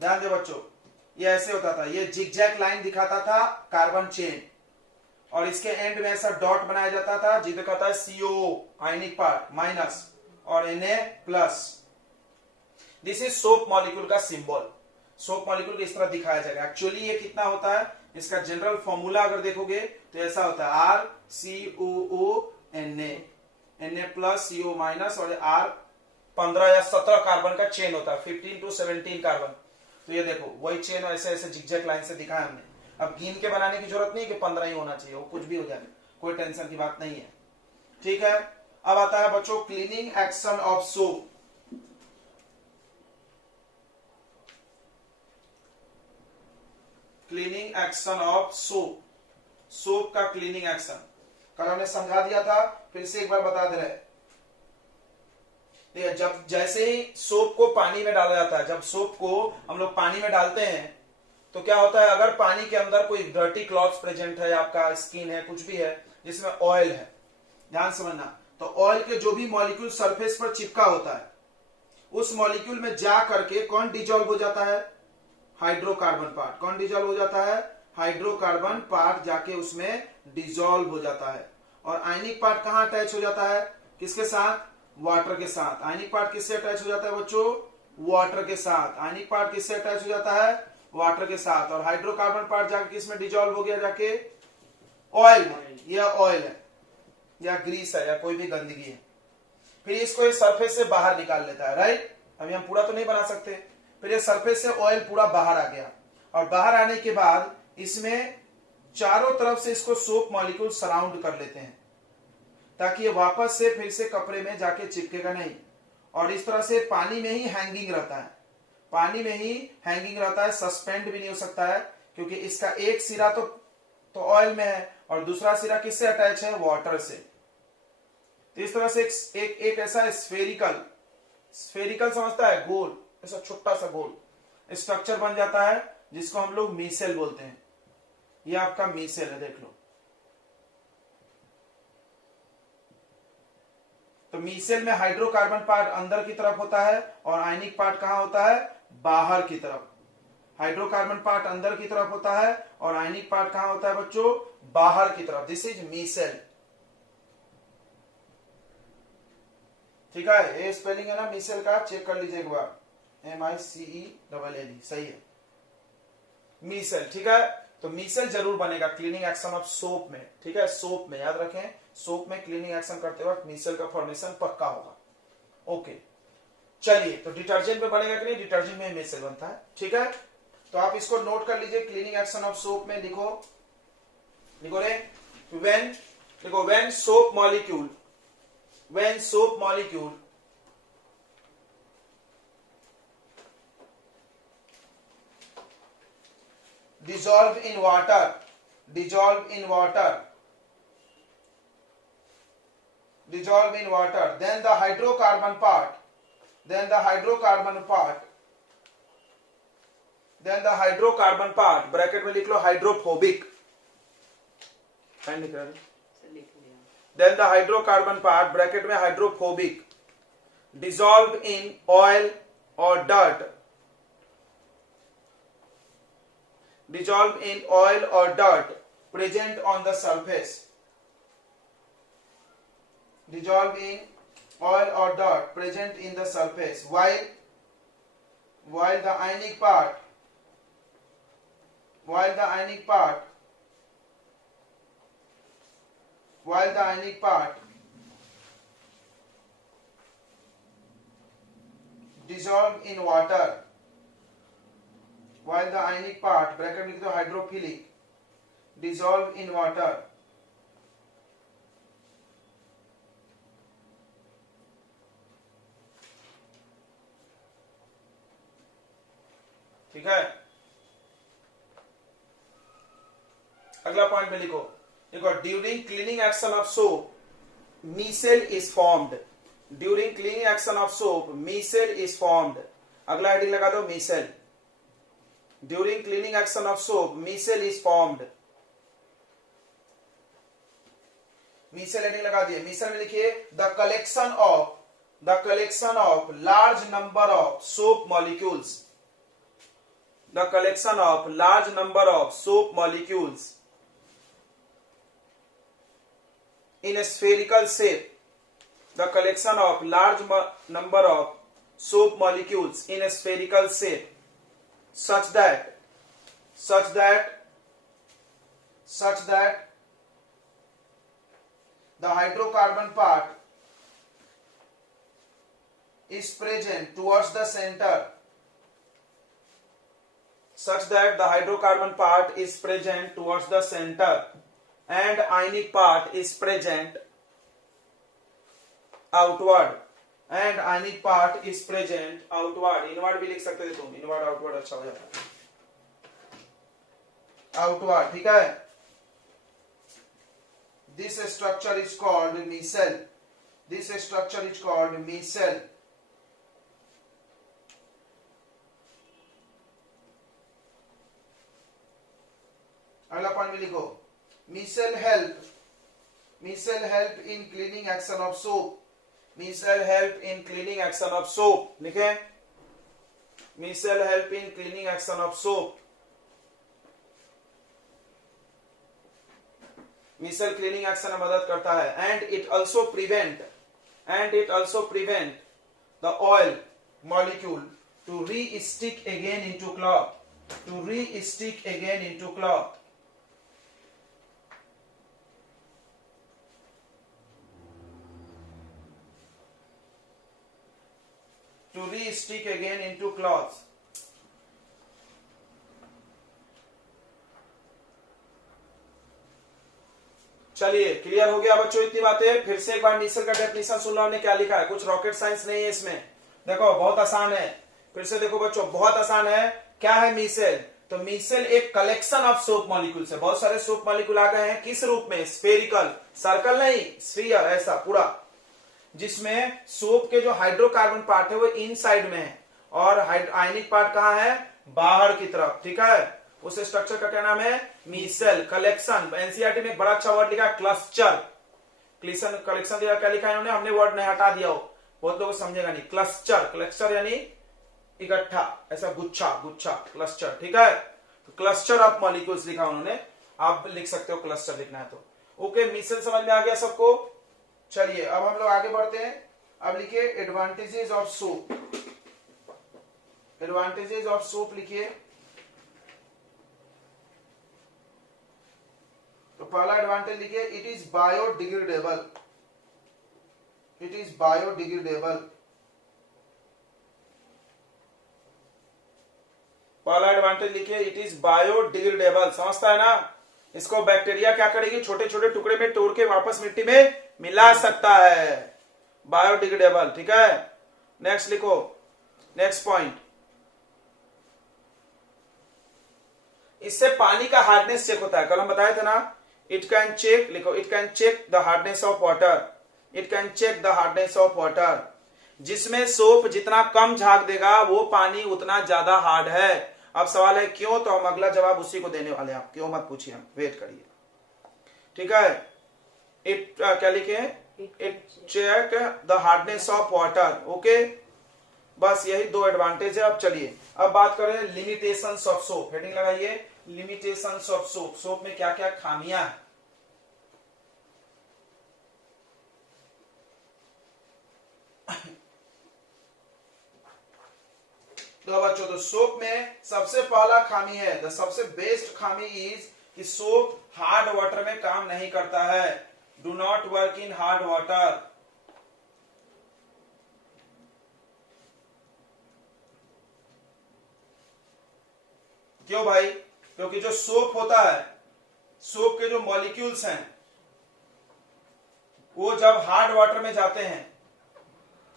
ध्यान दे बच्चों, ये ऐसे होता था, ये जिगजैग लाइन दिखाता था कार्बन चेन, और इसके एंड में ऐसा डॉट बनाया जाता था जिसे कहता है सीओ आयनिक पार्ट माइनस और Na plus. This is soap molecule का सिंबल। सोप मॉलिक्यूल को इस तरह दिखाया जाएगा। एक्चुअली ये कितना होता है, इसका जनरल फॉर्मूला अगर देखोगे तो ऐसा होता है आर सी ओ Na प्लस सीओ माइनस और आर 15 या 17 कार्बन का चेन होता है, 15 to 17 कार्बन। तो ये देखो वही चेन ऐसे ऐसे जिगजैग लाइन से दिखाया हमने। अब गिन के बनाने की जरूरत नहीं कि 15 ही होना चाहिए, वो कुछ भी हो जाए, कोई टेंशन की बात नहीं है। ठीक है, अब आता है बच्चों cleaning action of soap. Cleaning action of soap, soap का क्लीनिंग एक्शन कल हमने समझा दिया था, फिर से एक बार बता दे रहे। जब जैसे ही सोप को पानी में डाला जाता है, जब सोप को हम लोग पानी में डालते हैं तो क्या होता है, अगर पानी के अंदर कोई डर्टी क्लॉथ्स प्रेजेंट है, आपका स्किन है, कुछ भी है जिसमें ऑयल है, ध्यान समझना, तो ऑयल के जो भी मॉलिक्यूल सरफेस पर चिपका होता है उस मॉलिक्यूल में जा करके कौन डिजॉल्व हो जाता है, हाइड्रोकार्बन पार्ट। कौन डिजॉल्व हो जाता है, हाइड्रोकार्बन पार्ट जाके उसमें डिजॉल्व हो जाता है। और आयनिक पार्ट कहां अटैच हो जाता है, किसके साथ, वाटर के साथ। आयनिक पार्ट किससे अटैच हो जाता है बच्चों, वाटर के साथ। आयनिक पार्ट किससे अटैच हो जाता है, वाटर के साथ। और हाइड्रोकार्बन पार्ट जाके किसमें डिजॉल्व हो गया, जाके ऑयल में। या ऑयल है या ग्रीस है या कोई भी गंदगी है, फिर इसको इस सरफेस से बाहर निकाल लेता है, राइट। अभी हम पूरा तो नहीं बना सकते, फिर ये सरफेस से ऑयल पूरा बाहर आ गया, और बाहर आने के बाद इसमें चारों तरफ से इसको सोप मॉलिक्यूल सराउंड कर लेते हैं ताकि ये वापस से फिर से कपड़े में जाके चिपकेगा नहीं। और इस तरह से पानी में ही हैंगिंग रहता है, पानी में ही हैंगिंग रहता है, सस्पेंड भी नहीं हो सकता है, क्योंकि इसका एक सिरा तो ऑयल में है और दूसरा सिरा किससे अटैच है, वाटर से। तो इस तरह से एक ऐसा स्फेरिकल समझता है, गोल, ऐसा छोटा सा गोल स्ट्रक्चर बन जाता है जिसको हम लोग मीसेल बोलते हैं। ये आपका मीसेल है, देख लो। तो मीसेल में हाइड्रोकार्बन पार्ट अंदर की तरफ होता है और आयनिक पार्ट कहां होता है, बाहर की तरफ। हाइड्रोकार्बन पार्ट अंदर की तरफ होता है और आयनिक पार्ट कहां होता है बच्चों, बाहर की तरफ। This is micelle. ठीक है, ये स्पेलिंग है ना मीसेल का, चेक कर लीजिए एक बार, MICELL, सही है, मीसेल। ठीक है, तो मीसेल जरूर बनेगा क्लीनिंग एक्शन ऑफ सोप में। ठीक है, सोप में याद रखें, सोप में क्लीनिंग एक्शन करते वक्त मीसेल का फॉर्मेशन पक्का होगा। ओके, चलिए, तो डिटर्जेंट में बनेगा कि नहीं, डिटर्जेंट में मीसेल बनता है। ठीक है, तो आप इसको नोट कर लीजिए, क्लीनिंग एक्शन ऑफ सोप में लिखो रे, when soap molecule dissolve in water, then the hydrocarbon part bracket में लिख लो hydrophobic, then the hydrocarbon part bracket में hydrophobic dissolve in oil or dirt, present on the surface, present in the surface, while the ionic part dissolve in water, while the ionic part bracket लिख दो hydrophilic, dissolve in water, ठीक है। अगला point में लिखो, during cleaning action of soap micelle is formed, during cleaning action of soap micelle is formed. अगला heading लगा दो micelle, during cleaning action of soap micelle is formed. Micelle heading लगा दिए। मीसेल में लिखिए the collection of large number of soap molecules, the collection of large number of soap molecules in a spherical shape, the collection of large number of soap molecules in a spherical shape such that the hydrocarbon part is present towards the center, such that the hydrocarbon part is present towards the center and ionic part is present outward, and ionic part is present outward. Inward भी लिख सकते थे तुम, inward outward अच्छा हो जाता है, outward, ठीक है। This structure is called micelle. This structure is called micelle. अगला पॉइंट में लिखो, micelle help in cleaning action of soap. Micelle help in cleaning action of soap. लिखे, micelle help in cleaning action of soap. micelle cleaning action में मदद करता है, and it also prevent the oil molecule to re-stick again into cloth. To re-stick again into cloth. To re-stick again into cloths. चलिए, clear हो गया बच्चों इतनी बातें। फिर से एक बार मिसल का डेफिनेशन सुन लो, हमने क्या लिखा है। कुछ रॉकेट साइंस नहीं है इसमें, देखो बहुत आसान है। फिर से देखो बच्चों, बहुत आसान है। क्या है मिसल? तो मिसल एक कलेक्शन ऑफ सोप मॉलिक्यूल्स है। बहुत सारे सोप मॉलिक्यूल आ गए हैं, किस रूप में? स्फेरिकल, सर्कल नहीं, स्फीयर, ऐसा पूरा, जिसमें सोप के जो हाइड्रोकार्बन पार्ट है वो इनसाइड में है और आयनिक पार्ट कहां है? बाहर की तरफ, ठीक है। उस स्ट्रक्चर का क्या नाम है? मिसल कलेक्शन। एनसीईआरटी में एक बड़ा अच्छा वर्ड लिखा है, क्लस्टर। कलेक्शन दिया, क्या लिखा है इन्होंने? हमने वर्ड नहीं हटा दिया हो, बहुत लोग समझेगा नहीं। क्लस्टर, क्लस्टर यानी इकट्ठा, ऐसा गुच्छा, गुच्छा, क्लस्टर, ठीक है। तो क्लस्टर ऑफ मॉलिक्यूल्स लिखा उन्होंने, आप लिख सकते हो क्लस्टर लिखना है तो। ओके, मिसल समझ में आ गया सबको? चलिए अब हम लोग आगे बढ़ते हैं। अब लिखिए advantages of soap. Advantages of soap लिखिए। तो पहला एडवांटेज लिखिए, it is biodegradable. It is biodegradable. पहला एडवांटेज लिखिए, इट इज बायोडिग्रेडेबल। समझता है ना? इसको बैक्टीरिया क्या करेगी? छोटे छोटे टुकड़े में तोड़ के वापस मिट्टी में मिला सकता है। बायोडिग्रेडेबल, ठीक है। नेक्स्ट लिखो, नेक्स्ट पॉइंट, इससे पानी का हार्डनेस चेक होता है। कल हम बताए थे ना, इट कैन चेक, लिखो, it can check the hardness of water. It can check the hardness of water. जिसमें सोप जितना कम झाग देगा वो पानी उतना ज्यादा हार्ड है। अब सवाल है क्यों, तो हम अगला जवाब उसी को देने वाले हैं। आप क्यों मत पूछिए, हम वेट करिए, ठीक है। इट क्या लिखे? It check the hardness of water. Okay, बस यही दो एडवांटेज है। अब चलिए अब बात करें लिमिटेशंस ऑफ सोप। हेडिंग लगाइए, लिमिटेशंस ऑफ सोप। सोप में क्या क्या खामियां हैं? तो बच्चों, तो सोप में सबसे पहला खामी है, द सबसे बेस्ट खामी इज कि सोप हार्ड वाटर में काम नहीं करता है। Do not work in hard water. क्यों भाई? क्योंकि जो सोप होता है, सोप के जो मॉलिक्यूल्स हैं वो जब हार्ड वाटर में जाते हैं,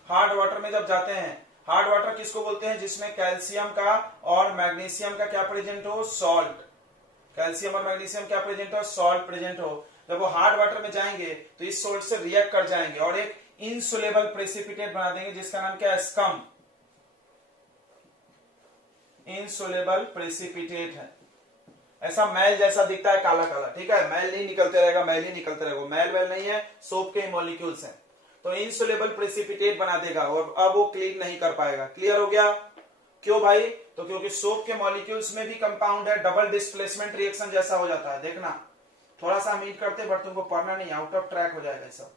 हार्ड वाटर में जब जाते हैं, हार्ड वाटर किसको बोलते हैं? जिसमें कैल्शियम का और मैग्नीशियम का क्या प्रेजेंट हो? सॉल्ट। कैल्शियम और मैग्नीशियम क्या प्रेजेंट हो? सॉल्ट प्रेजेंट हो। जब वो हार्ड वाटर में जाएंगे तो इस सॉल्ट से रिएक्ट कर जाएंगे और एक इनसोलेबल प्रेसिपिटेट बना देंगे जिसका नाम क्या है? स्कम। इनसोलेबल प्रेसिपिटेट है। ऐसा मैल जैसा दिखता है, काला काला, ठीक है। मैल नहीं निकलते रहेगा, मैल ही निकलते रहेगा। मैल वैल नहीं है, सोप के मॉलिक्यूल्स हैं। तो इनसोलेबल प्रेसिपिटेट बना देगा और अब वो क्लीन नहीं कर पाएगा। क्लियर हो गया? क्यों भाई? तो क्योंकि सोप के मॉलिक्यूल्स में भी कंपाउंड है, डबल डिस्प्लेसमेंट रिएक्शन जैसा हो जाता है। देखना थोड़ा सा मीट करते बट तुमको पढ़ना नहीं, आउट ऑफ ट्रैक हो जाएगा सब।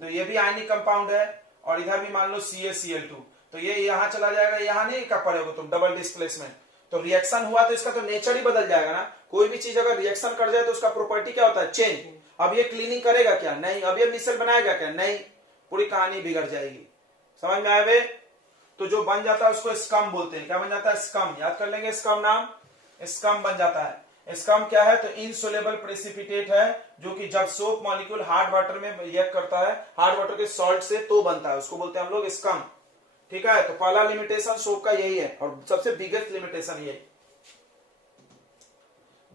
तो ये भी आयनिक कंपाउंड है और इधर भी मान लो CaCl2, तो ये यहां चला जाएगा, यहां नहीं कर पाओगे तुम, डबल डिस्प्लेसमेंट। तो रिएक्शन हुआ तो इसका तो नेचर ही बदल जाएगा ना। कोई भी चीज अगर रिएक्शन कर जाए तो उसका प्रॉपर्टी क्या होता है, चेंज। अब ये क्लीनिंग करेगा क्या, नहीं। अब ये मिसल बनाएगा क्या, नहीं। पूरी कहानी बिगड़ जाएगी। समझ में आए बे? तो जो बन जाता है उसको स्कम बोलते हैं। क्या बन जाता है, स्कम। याद कर लेंगे स्कम नाम, स्कम बन जाता है। स्कम क्या है, तो इनसोलेबल प्रेसिपिटेट है, जो कि जब सोप मॉलिक्यूल हार्ड वाटर में रिएक्ट करता है, हार्ड वाटर के सॉल्ट से, तो बनता है, उसको बोलते हैं हम लोग स्कम। ठीक है, तो पहला लिमिटेशन सोप का यही है और सबसे बिगेस्ट लिमिटेशन यही।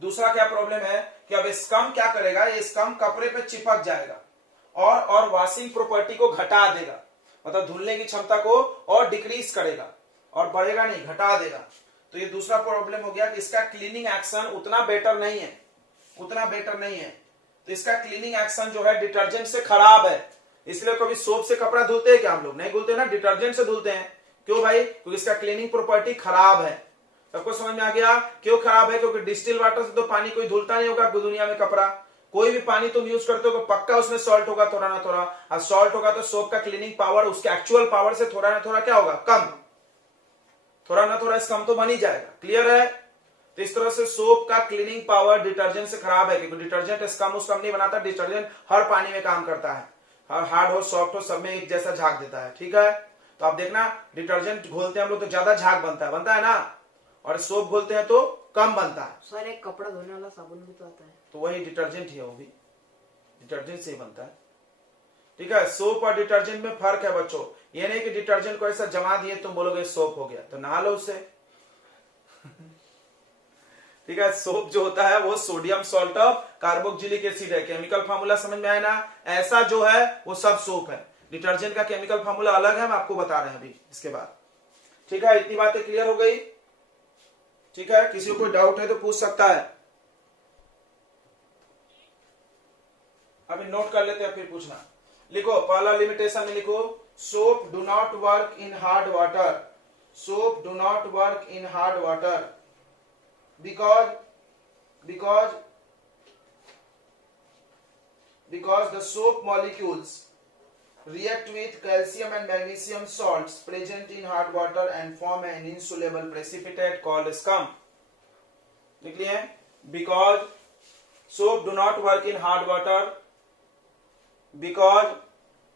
दूसरा क्या प्रॉब्लम है कि अब स्कम क्या करेगा, ये स्कम कपड़े पे चिपक जाएगा और वॉशिंग प्रॉपर्टी को घटा देगा, मतलब धुलने की क्षमता को और डिक्रीज करेगा, और बढ़ेगा नहीं, घटा देगा। तो ये दूसरा प्रॉब्लम हो गया कि इसका क्लीनिंग एक्शन उतना बेटर नहीं है, उतना बेटर नहीं है। तो इसका क्लीनिंग एक्शन जो है डिटर्जेंट से खराब है। इसलिए कभी सोप से कपड़ा धुलते हैं क्या हम लोग, नहीं धुलते ना, डिटर्जेंट से धुलते हैं। क्यों भाई, क्योंकि इसका क्लीनिंग प्रॉपर्टी खराब है। सबको समझ में आ गया क्यों खराब है, क्योंकि डिस्टिल वाटर से तो पानी कोई धुलता नहीं होगा दुनिया में कपड़ा। कोई भी पानी तुम यूज करते हो पक्का उसमें सॉल्ट होगा थोड़ा ना थोड़ा, और सॉल्ट होगा तो सोप का क्लीनिंग पावर उसके एक्चुअल पावर से थोड़ा ना थोड़ा क्या होगा, कम। थोड़ा ना थोड़ा कम तो बन ही जाएगा। क्लियर है? तो इस तरह से सोप का क्लीनिंग पावर डिटर्जेंट से खराब है, क्योंकि डिटर्जेंट स्कम नहीं बनाता। डिटर्जेंट हर पानी में काम करता है, हर हार्ड हो सॉफ्ट हो सब में एक जैसा झाग देता है। ठीक है, तो आप देखना डिटर्जेंट घोलते हैं हम लोग तो ज्यादा झाग बनता है ना, और सोप घोलते हैं तो कम बनता है। सर एक कपड़ा धोने वाला साबुन भी तो आता है, तो वही डिटर्जेंट ही है, वो भी डिटर्जेंट से ही बनता है। ठीक है, सोप और डिटर्जेंट में फर्क है बच्चों। ये नहीं कि डिटर्जेंट को ऐसा जमा दिए तुम बोलोगे सोप हो गया, तो नहा लो उससे। ठीक है, सोप जो होता है वो sodium salt of carboxylic acid है। केमिकल फार्मूला समझ में आया ना, ऐसा जो है वो सब सोप है। डिटर्जेंट का केमिकल फार्मूला अलग है, हम आपको बता रहे हैं अभी इसके बाद। ठीक है, इतनी बातें क्लियर हो गई। ठीक है, किसी को कोई डाउट है तो पूछ सकता है। अभी नोट कर लेते हैं फिर पूछना। लिखो पहला लिमिटेशन में लिखो, soap do not work in hard water. Soap do not work in hard water because the soap molecules react with calcium and magnesium salts present in hard water and form an insoluble precipitate called scum. लिख लिए, because soap do not work in hard water, because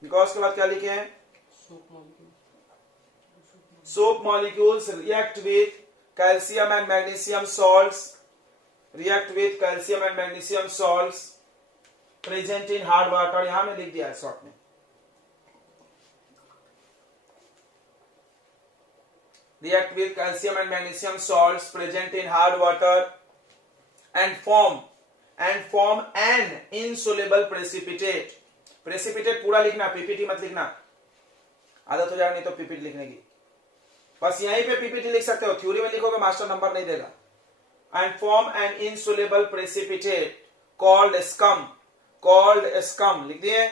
के बाद क्या लिखे हैं, soap molecules react with calcium and magnesium salts present in hard water। यहां में लिख दिया है शॉर्ट में, react with calcium and magnesium salts present in hard water and form an insoluble precipitate। Precipitate पूरा लिखना, पीपीटी मत लिखना, आदत हो जाएगा नहीं तो पीपीटी लिखने की। बस यहीं पे पीपीटी लिख सकते हो, थ्योरी में लिखोगे मास्टर नंबर नहीं देगा। And form an insoluble precipitate called scum लिख दिए।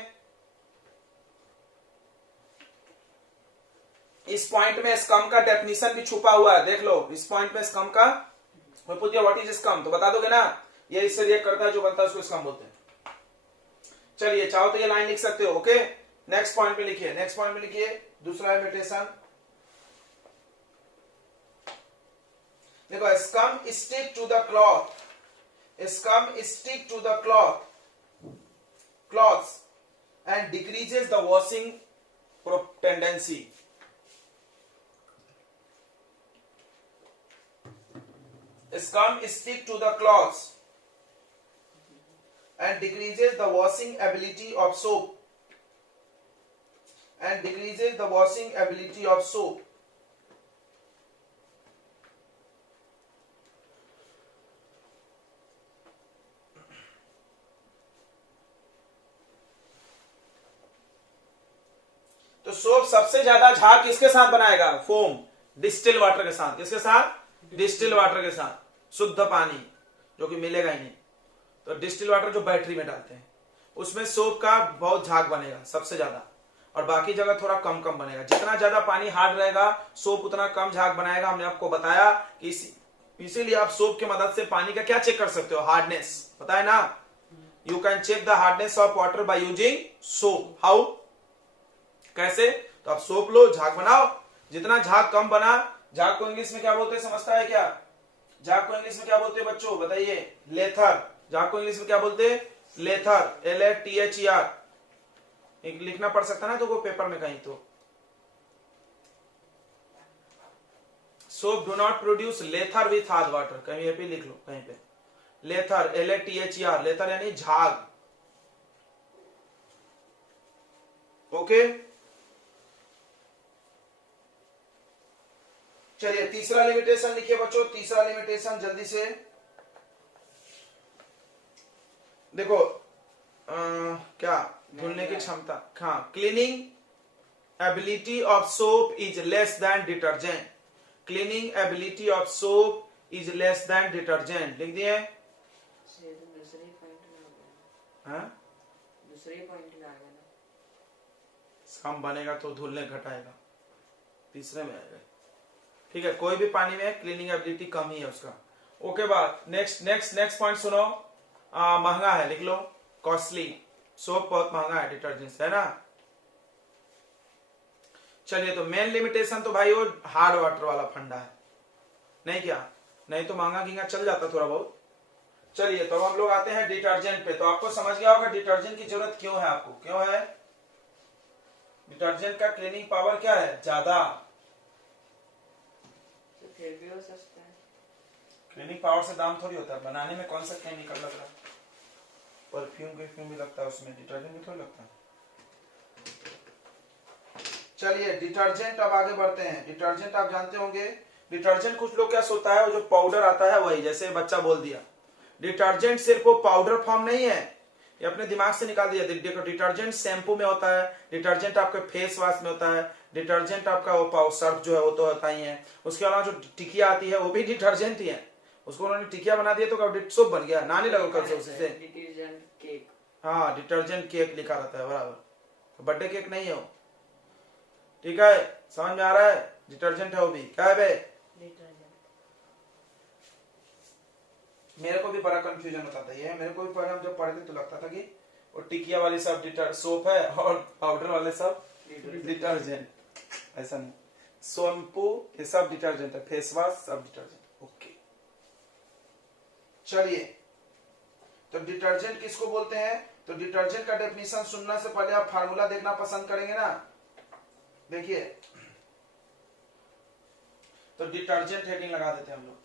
इस पॉइंट में स्कम का डेफिनेशन भी छुपा हुआ है, देख लो। इस पॉइंट में स्कम का मैं पूछ दिया व्हाट इज स्कम, तो बता दोगे ना, ये इससे रिएक्ट करता है जो बनता है उसको स्कम बोलते हैं। चलिए चाहो तो ये लाइन लिख सकते हो। ओके, नेक्स्ट पॉइंट पे लिखिए, नेक्स्ट पॉइंट पे लिखिए दूसरा लिमिटेशन। देखो, scum stick to the cloth, scum stick to the cloths and decreases the washing tendency। Scum stick to the cloths and decreases the washing ability of soap तो soap सबसे ज्यादा झाग किसके साथ बनाएगा, फोम, डिस्टिल वाटर के साथ। किसके साथ, डिस्टिल वाटर के साथ, शुद्ध पानी जो कि मिलेगा ही नहीं। तो डिस्टिल वाटर जो बैटरी में डालते हैं उसमें सोप का बहुत झाग बनेगा सबसे ज्यादा। और बाकी जगह थोड़ा कम कम बनेगा। जितना ज्यादा पानी हार्ड रहेगा सोप उतना कम झाग बनाएगा। हमने आपको बताया कि इसीलिए आप सोप की मदद से पानी का क्या चेक कर सकते हो, हार्डनेस, पता है ना। You can check the hardness of water by using soap. How, कैसे? तो आप सोप लो, झाग बनाओ, जितना झाग कम बना, झाग को इंग्लिश में क्या बोलते हैं, समझता है क्या? झाग को इंग्लिश में क्या बोलते हैं बच्चों, बताइए? लेथर। झाग को इंग्लिश में क्या बोलते हैं? लेथर, LATHER। लिखना पड़ सकता ना तो वो पेपर में कहीं। तो soap do not produce लेथर with hard water, कहीं पे लिख लो, कहीं पे लेथर, LATHER, लेथर यानी झाग। ओके, चलिए तीसरा लिमिटेशन लिखिए बच्चों। तीसरा लिमिटेशन जल्दी से देखो, क्या धुलने की क्षमता, हाँ, cleaning ability of soap is less than detergent. Cleaning ability of soap is less than detergent, लिख दिए? दूसरे पॉइंट में आ गया। हाँ, दूसरे पॉइंट में आ गया ना। कम बनेगा तो धुलने घटाएगा, तीसरे में आएगा। ठीक है, कोई भी पानी में क्लीनिंग एबिलिटी कम ही है उसका। ओके, बात नेक्स्ट पॉइंट सुनो। महंगा है, लिख लो, कॉस्टली। सोप बहुत महंगा है डिटर्जेंट, है ना। चलिए, तो मेन लिमिटेशन तो भाई वो हार्ड वाटर वाला फंडा है, नहीं क्या? नहीं तो महंगा गिंगा चल जाता थोड़ा बहुत। चलिए, तो हम लोग आते हैं डिटर्जेंट पे। तो आपको समझ गया होगा डिटर्जेंट की जरूरत क्यों है आपको, क्यों है? डिटर्जेंट का क्लीनिंग पावर क्या है, ज्यादा। तो फिर भी हो सकता है। क्लीनिंग पावर से दाम थोड़ी होता है, बनाने में कौन सा केमिकल लग रहा है? परफ्यूम भी लगता है उसमें, डिटर्जेंट भी थोड़ी लगता है। चलिए, डिटर्जेंट अब आगे बढ़ते हैं। डिटर्जेंट आप जानते होंगे, डिटर्जेंट कुछ लोग क्या सोचता है, वो जो पाउडर आता है वही, जैसे बच्चा बोल दिया। डिटर्जेंट सिर्फ वो पाउडर फॉर्म नहीं है, ये अपने दिमाग से निकाल दिया। देखो, डिटर्जेंट शैम्पू में होता है, डिटर्जेंट आपके फेस वॉश में होता है, डिटर्जेंट आपका वो सर्फ जो है वो तो होता ही है। उसके अलावा जो टिकिया आती है वो भी डिटर्जेंट ही है, उसको उन्होंने टिकिया बना दिया तो कब सोप बन गया, नानी लगो कल से उससे। डिटर्जेंट केक, हाँ, डिटर्जेंट केक लिखा रहता है, बराबर। बर्थडे केक नहीं है वो, ठीक है, समझ में आ रहा है? डिटर्जेंट है वो भी, क्या है बे? डिटर्जेंट। मेरे को भी बड़ा कंफ्यूजन होता था ये, मेरे को भी पहले हम जब पढ़ते तो लगता था कि वो टिकिया वाली सब सोप है और पाउडर वाले सब डिटर्जेंट। ऐसा नहीं, शैम्पू ये सब डिटर्जेंट है, फेस वॉश सब डिटर्जेंट। ओके, चलिए, तो डिटर्जेंट किसको बोलते हैं? तो डिटर्जेंट का डेफिनेशन सुनने से पहले आप फार्मूला देखना पसंद करेंगे ना। देखिए, तो डिटर्जेंट हेडिंग लगा देते हैं हम लोग।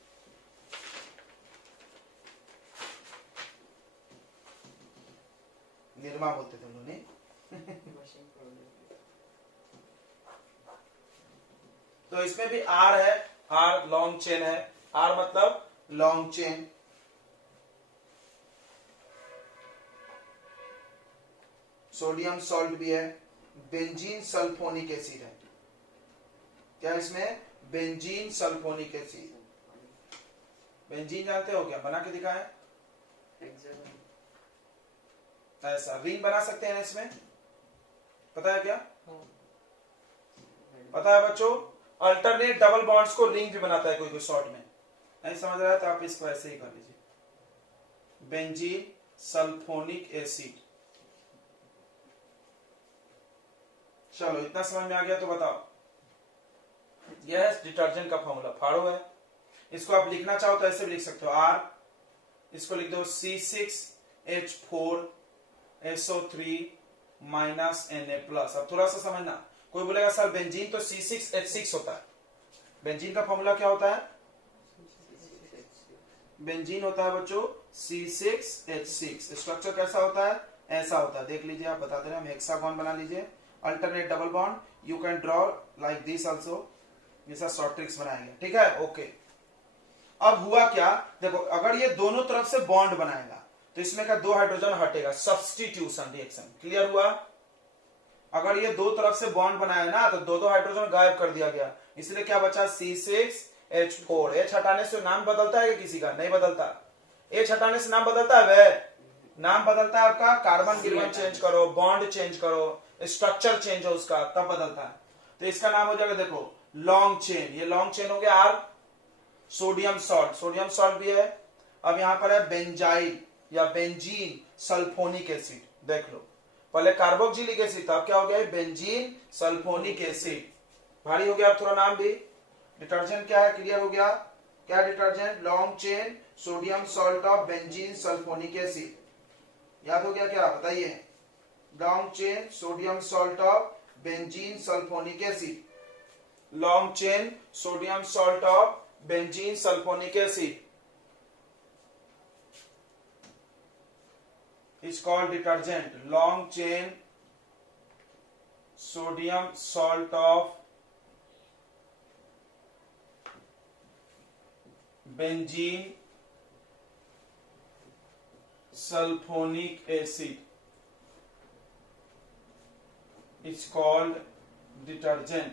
निर्मा बोलते थे हम लोग, नहीं? तो इसमें भी आर है, आर लॉन्ग चेन है, आर मतलब लॉन्ग चेन। सोडियम सॉल्ट भी है, बेंजीन सल्फोनिक एसिड है। क्या इसमें? Benzene sulphonic acid. बेंजीन जानते हो क्या, बना के दिखाएं? ऐसा रिंग बना सकते हैं इसमें, पता है क्या? पता है बच्चों? अल्टरनेट डबल बॉन्ड्स को रिंग भी बनाता है कोई कोई शॉर्ट में। नहीं समझ रहा है तो आप इसको ऐसे ही कर लीजिए, बेंजीन सल्फोनिक एसिड। चलो, इतना समझ में आ गया तो बताओ, यह है डिटर्जेंट का फॉर्मूला, फाड़ो है। इसको आप लिखना चाहो तो ऐसे भी लिख सकते हो, आर, इसको लिख दो C6H4SO3 माइनस Na+। अब थोड़ा सा समझना, कोई बोलेगा सर बेंजीन तो C6H6 होता है। बेंजीन का फॉर्मूला क्या होता है? बेंजीन होता है बच्चों C6H6। स्ट्रक्चर कैसा होता है? ऐसा होता है, देख लीजिए, आप बता दे रहे हैं। हेक्सागोन बना लीजिए, alternate double bond, you can draw like this also. ये सब शॉर्ट ट्रिक्स बनाएंगे, ठीक है? ओके, अब हुआ क्या, देखो, अगर ये दोनों तरफ से बॉन्ड बनाएगा तो इसमें का 2 हाइड्रोजन हटेगा, सब्स्टिट्यूशन रिएक्शन। क्लियर हुआ? अगर ये दो तरफ से बॉन्ड बनाया ना तो 2 हाइड्रोजन गायब कर दिया गया, इसलिए क्या बचा? C6H4। H हटाने से नाम बदलता है किसी का? नहीं बदलता। H हटाने से नाम बदलता है? नाम बदलता है आपका, कार्बन गिरवन चेंज करो, बॉन्ड चेंज करो, स्ट्रक्चर चेंज है उसका, तब बदलता है। तो इसका नाम हो जाएगा देखो लॉन्ग चेन, ये लॉन्ग चेन हो गया R. Sodium salt, sodium salt भी है। अब यहां पर है बेंजाइल या बेंजीन सल्फोनिक एसिड, देख लो पहले कार्बोक्सिलिक एसिड था, अब क्या हो गया बेंजीन सल्फोनिक एसिड। भारी हो गया अब थोड़ा नाम भी। डिटर्जेंट क्या है, क्लियर हो गया क्या detergent, long chain sodium salt of benzene sulphonic acid. याद हो गया क्या बताइए, long chain sodium salt of benzene sulphonic acid, long chain sodium salt of benzene sulphonic acid is called detergent. Long chain sodium salt of benzene sulfonic acid is called detergent.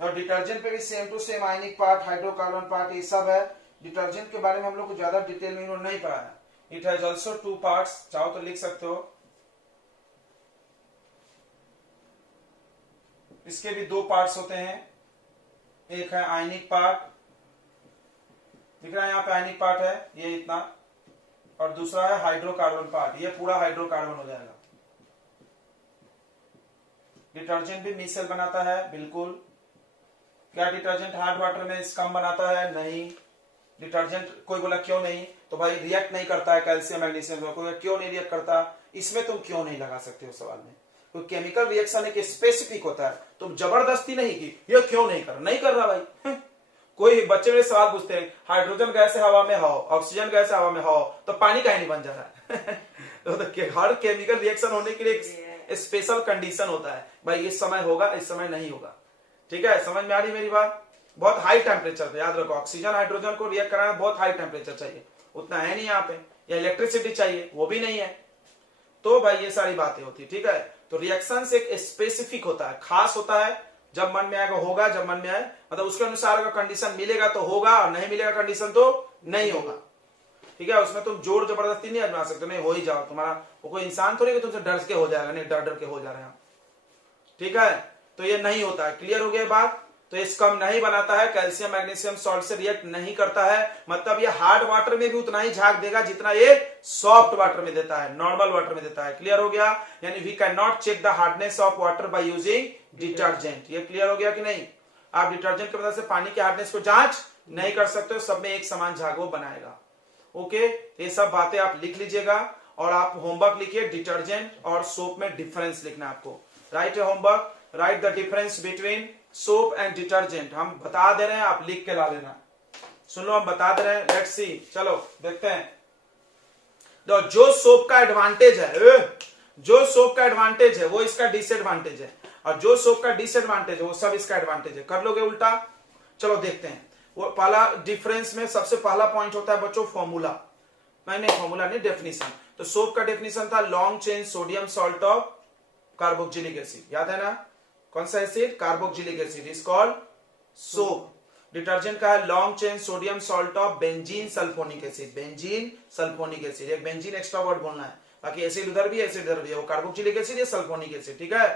और detergent पे भी same to same ionic part, hydrocarbon part, ये सब है। Detergent के बारे में हम लोग को ज्यादा डिटेल में इन्होंने नहीं पढ़ा है। इट हैज ऑल्सो 2 पार्ट्स, चाहो तो लिख सकते हो। इसके भी 2 पार्ट्स होते हैं, एक है आयनिक पार्ट, दिख रहा है यहाँ पे आयनिक पार्ट है ये इतना, और दूसरा है हाइड्रोकार्बन पार्ट, ये पूरा हाइड्रोकार्बन हो जाएगा। डिटर्जेंट भी मिसेल बनाता है बिल्कुल। क्या डिटर्जेंट हार्ड वाटर में स्कम बनाता है? नहीं। डिटर्जेंट कोई बोला क्यों नहीं, तो भाई रिएक्ट नहीं करता है कैल्शियम मैग्नीशियम में, कोई क्यों नहीं रिएक्ट करता, इसमें तुम क्यों नहीं लगा सकते हो सवाल में। कोई केमिकल रिएक्शन एक स्पेसिफिक होता है, तुम जबरदस्ती नहीं की ये क्यों नहीं कर, नहीं कर रहा भाई। कोई बच्चे मेरे सवाल पूछते हैं हाइड्रोजन गैस है हवा में हाओ, ऑक्सीजन गैस है हवा में हाओ, तो पानी काहे नहीं बन जा रहा है। तो हर केमिकल रिएक्शन होने के लिए एक स्पेशल कंडीशन होता है, भाई इस समय होगा इस समय नहीं होगा। ठीक है, समझ में आ रही मेरी बात। बहुत हाई टेम्परेचर पे याद रखो, ऑक्सीजन हाइड्रोजन को रिएक्ट कराना बहुत हाई टेम्परेचर चाहिए, उतना है नहीं यहाँ पे, या इलेक्ट्रिसिटी चाहिए वो भी नहीं है, तो भाई ये सारी बातें होती है। ठीक है, तो रिएक्शन एक स्पेसिफिक होता है, खास होता है, जब मन में आएगा होगा, जब मन में आए मतलब उसके अनुसार अगर कंडीशन मिलेगा तो होगा और नहीं मिलेगा कंडीशन तो नहीं होगा। ठीक है, उसमें तुम जोर जबरदस्ती नहीं आजमा सकते, नहीं हो ही जाओ तुम्हारा, वो कोई इंसान थोड़ी कि तुमसे डर के हो जाएगा, नहीं डर के हो जा रहे हैं। ठीक है, तो ये नहीं होता है, क्लियर हो गया बात। तो ये स्कम नहीं बनाता है, कैल्शियम मैग्नीशियम सॉल्ट से रिएक्ट नहीं करता है, मतलब ये हार्ड वाटर में भी उतना ही झाग देगा जितना ये सॉफ्ट वाटर में देता है, नॉर्मल वाटर में देता है। क्लियर हो गया, यानी we can not check the hardness of water by using detergent. ये क्लियर हो गया कि नहीं। आप डिटर्जेंट की मदद से पानी के हार्डनेस को जांच नहीं कर सकते हो, सब में एक समान झाग वो बनाएगा। ओके, ये सब बातें आप लिख लीजिएगा और आप होमवर्क लिखिए, डिटर्जेंट और सोप में डिफरेंस लिखना आपको। Right homework, right the difference between soap and detergent. हम बता दे रहे हैं, आप लिख के ला लेना। सुन लो, हम बता दे रहे हैं, लेट्स सी, चलो देखते हैं। तो जो सोप का एडवांटेज है, जो सोप का एडवांटेज है वो इसका डिसएडवांटेज है, और जो सोप का डिसएडवांटेज है वो सब इसका एडवांटेज है। कर लोगे उल्टा, चलो देखते हैं। वो पहला डिफरेंस में सबसे पहला पॉइंट होता है बच्चों फॉर्मूला, नहीं फॉर्मूला नहीं, डेफिनेशन। तो सोप का डेफिनेशन था long chain sodium salt of carboxylic acid, याद है ना, कौन सा acid, carboxylic acid is called soap. Detergent का है long chain sodium salt of benzene sulphonic acid, benzene sulphonic acid, एक बेंजीन एक्स्ट्रा वर्ड बोलना है, बाकी एसिड उधर भी एसिड इधर भी है, वो कार्बोक्सिलिक एसिड या सल्फोनिक एसिड। ठीक है,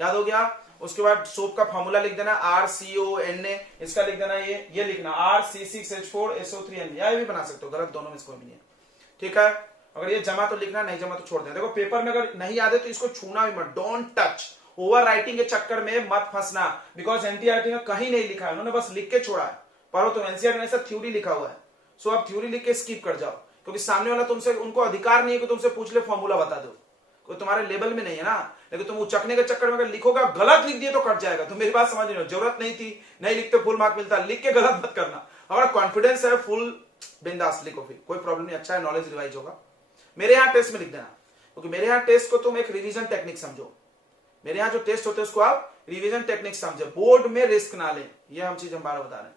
याद हो गया। उसके बाद सोप का फॉर्मूला लिख देना RCONA, इसका लिख देना ये लिखना RC6H4SO3Na, या ये भी बना सकते हो, गलत दोनों में से कोई भी नहीं है। ठीक है, अगर ये जमा तो लिखना, नहीं जमा तो छोड़ देना। देखो पेपर में अगर नहीं याद है तो इसको छूना भी मत, डोंट टच, ओवर राइटिंग के चक्कर में मत फंसना, बिकॉज एनसीईआरटी में कहीं नहीं लिखा है, उन्होंने बस लिख के छोड़ा है। पढ़ो तो एनसीईआरटी में ऐसा थ्योरी लिखा हुआ है, सो आप थ्योरी लिख के स्किप कर जाओ, क्योंकि सामने वाला तुमसे, उनको अधिकार नहीं है कि तुमसे पूछ ले फॉर्मूला बता दो, कोई तुम्हारे लेवल में नहीं है ना। लेकिन तुम उचकने के चक्कर में अगर लिखोगे, गलत लिख दिए तो कट जाएगा। तो मेरी बात समझ रहे हो, जरूरत नहीं थी, नहीं लिखते फुल मार्क मिलता, लिख के गलत मत करना। अगर कॉन्फिडेंस है फुल बिंदास लिखो, फिर कोई प्रॉब्लम नहीं, अच्छा है, नॉलेज रिवाइज होगा। मेरे यहाँ टेस्ट में लिख देना, क्योंकि मेरे यहाँ टेस्ट को तुम एक रिवीजन टेक्निक समझो, मेरे यहाँ जो टेस्ट होते हैं उसको आप रिवीजन टेक्निक समझो, बोर्ड में रिस्क ना लें, ये हम चीज हम बार बता रहे हैं।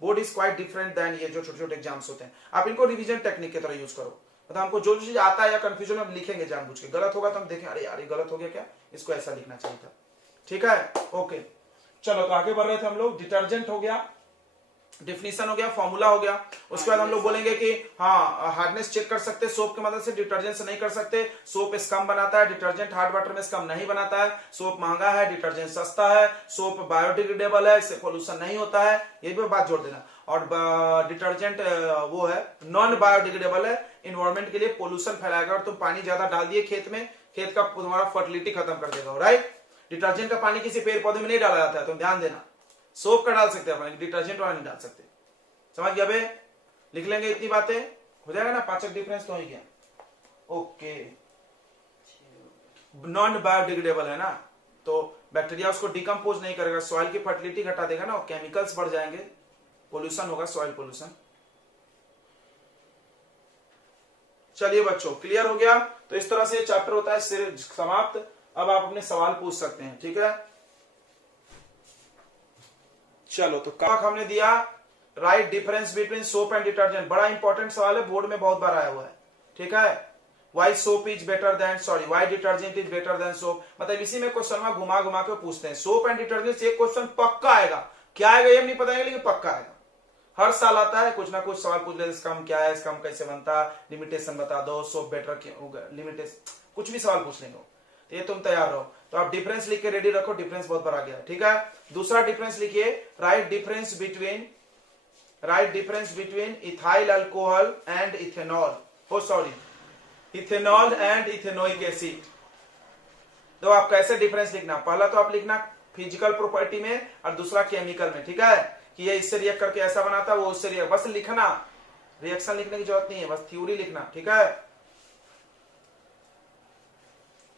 Board is quite different than ये जो छोटे छोटे एग्जाम्स होते हैं, आप इनको रिवीजन टेक्निक की तरह यूज करो। मतलब हमको जो चीज आता है या कंफ्यूजन हम लिखेंगे जानबूझ के, गलत होगा तो हम देखें अरे यार ये गलत हो गया क्या, इसको ऐसा लिखना चाहिए था। ठीक है, ओके, चलो तो आगे बढ़ रहे थे हम लोग। डिटर्जेंट हो गया, डिफिनीशन हो गया, फॉर्मूला हो गया। उसके बाद हम लोग बोलेंगे कि हाँ हार्डनेस चेक कर सकते हैं सोप की मदद से, डिटर्जेंट से नहीं कर सकते। सोप स्कम बनाता है, डिटर्जेंट हार्ड वाटर में स्कम नहीं बनाता है। सोप महंगा है, डिटर्जेंट सस्ता है। सोप बायोडिग्रेडेबल है, इससे पोल्यूशन नहीं होता है, ये भी बात जोड़ देना। और डिटर्जेंट वो है नॉन बायोडिग्रेडेबल है, इन्वायरमेंट के लिए पोल्यूशन फैलाएगा। और तुम पानी ज्यादा डाल दिए खेत में, खेत का तुम्हारा फर्टिलिटी खत्म कर देगा, राइट। डिटर्जेंट का पानी किसी पेड़ पौधे में नहीं डाला जाता है, तुम ध्यान देना। सोप का डाल सकते हैं अपन, डिटर्जेंट वाला नहीं डाल सकते। समझ गया बे? लिख लेंगे इतनी बातें, हो जाएगा ना। पाचक डिफरेंस तो हो ही गया। ओके, नॉन बायोडिग्रेडेबल है ना, तो बैक्टीरिया उसको डिकम्पोज नहीं करेगा, सॉइल की फर्टिलिटी घटा देगा ना, केमिकल्स बढ़ जाएंगे, पोल्यूशन होगा, सॉइल पोल्यूशन। चलिए बच्चों, क्लियर हो गया। तो इस तरह से चैप्टर होता है सिर समाप्त। अब आप अपने सवाल पूछ सकते हैं, ठीक है। चलो, तो कब हमने दिया right difference between soap and detergent, बड़ा इंपॉर्टेंट सवाल है, बोर्ड में बहुत बार आया हुआ है, ठीक है। Why soap is better than, sorry why detergent is better than soap, मतलब इसी में क्वेश्चन में घुमा घुमा के पूछते हैं। सोप एंड डिटर्जेंट से एक क्वेश्चन पक्का आएगा, क्या आएगा ये नहीं पता है, लेकिन पक्का आएगा। हर साल आता है, कुछ ना कुछ सवाल पूछ लेते, स्कम क्या है, स्कम कैसे बनता, लिमिटेशन बता दो, सोप बेटर क्यों, लिमिटेशन, कुछ भी सवाल पूछ लेंगे। तो ये तुम तैयार रहो। तो आप डिफरेंस लिख के रेडी रखो, डिफरेंस बहुत बार आ गया, ठीक है। दूसरा डिफरेंस लिखिए, right difference between ethyl alcohol and ethanol, हो sorry ethanol and ethanoic acid. तो आप कैसे डिफरेंस लिखना, पहला तो आप लिखना फिजिकल प्रॉपर्टी में और दूसरा केमिकल में, ठीक है, कि ये इससे रिएक्ट करके ऐसा बनाता है, वो उससे रिएक्ट, बस लिखना, रिएक्शन लिखने की जरूरत नहीं है, बस थ्योरी लिखना, ठीक है।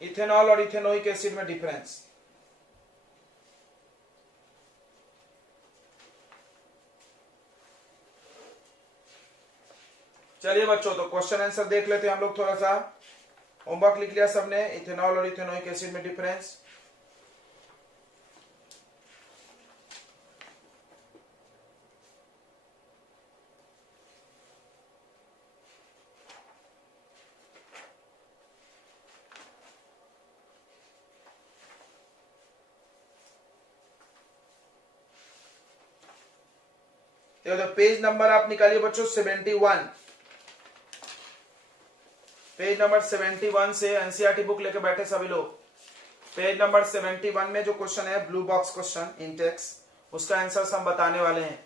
इथेनॉल और इथेनोइक एसिड में डिफरेंस। चलिए बच्चों, तो क्वेश्चन आंसर देख लेते हैं हम लोग थोड़ा सा। होमवर्क लिख लिया सबने, इथेनॉल और इथेनोइक एसिड में डिफरेंस। तो पेज नंबर आप निकालिए बच्चों 71, पेज नंबर 71 से एनसीईआरटी बुक लेके बैठे सभी लोग। पेज नंबर 71 में जो क्वेश्चन है ब्लू बॉक्स क्वेश्चन इंटेक्स, उसका आंसर हम बताने वाले हैं।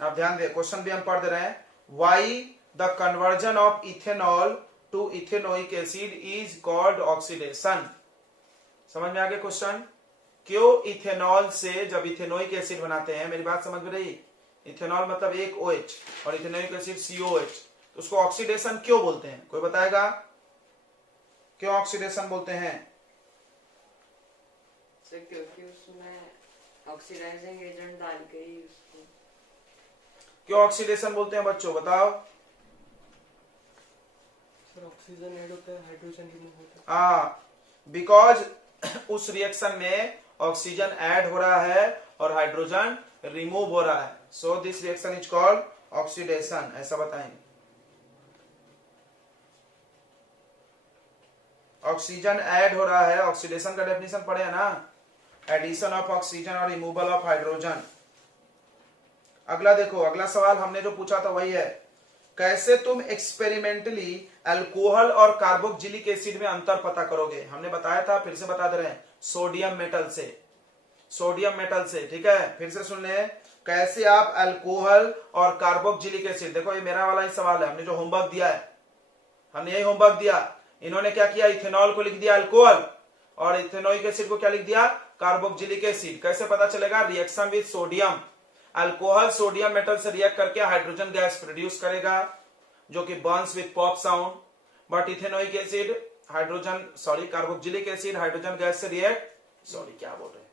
आप ध्यान दें, क्वेश्चन भी हम पढ़ दे रहे हैं। Why the conversion of ethanol to ethanoic acid is called oxidation. समझ में आ गया क्वेश्चन? क्यों इथेनॉल से जब इथेनोइक एसिड बनाते हैं, मेरी बात समझ में रही, इथेनॉल मतलब एक OH और इथेनोइक एसिड COH, तो उसको ऑक्सीडेशन क्यों बोलते हैं, कोई बताएगा क्यों ऑक्सीडेशन बोलते हैं? सर क्योंकि उसमें ऑक्सीडाइजिंग एजेंट डाल के ही उसको। क्यों ऑक्सीडेशन बोलते हैं बच्चों, बताओ। सर ऑक्सीजन ऐड होता है, हाइड्रोजन रिमूव होता है। हाँ, बिकॉज उस रिएक्शन में ऑक्सीजन ऐड हो रहा है और हाइड्रोजन रिमूव हो रहा है, so this reaction is called oxidation, ऐसा बताएंगे। ऑक्सीजन ऐड हो रहा है, ऑक्सीडेशन का डेफिनेशन पढ़े है ना, एडिशन ऑफ ऑक्सीजन और रिमूवल ऑफ हाइड्रोजन। अगला देखो, अगला सवाल हमने जो पूछा था वही है, कैसे तुम एक्सपेरिमेंटली अल्कोहल और कार्बोक्जिलिक एसिड में अंतर पता करोगे। हमने बताया था, फिर से बता दे रहे हैं, सोडियम मेटल से, सोडियम मेटल से, ठीक है। फिर से सुन ले, कैसे आप अल्कोहल और कार्बोक्जिलिक एसिड, देखो ये मेरा वाला ही सवाल है, हमने जो होमवर्क दिया है, हमने यही होमवर्क दिया। इन्होंने क्या किया, इथेनॉल को लिख दिया अल्कोहल और इथेनोइक एसिड को क्या लिख दिया, कार्बोक्जिलिक एसिड। कैसे पता चलेगा, reaction with sodium, alcohol sodium metal से रिएक्ट करके हाइड्रोजन गैस प्रोड्यूस करेगा जो कि Burns with pop sound, but ethanoic acid hydrogen, sorry carboxylic acid hydrogen gas से रिएक्ट, सॉरी क्या बोल रहे हैं,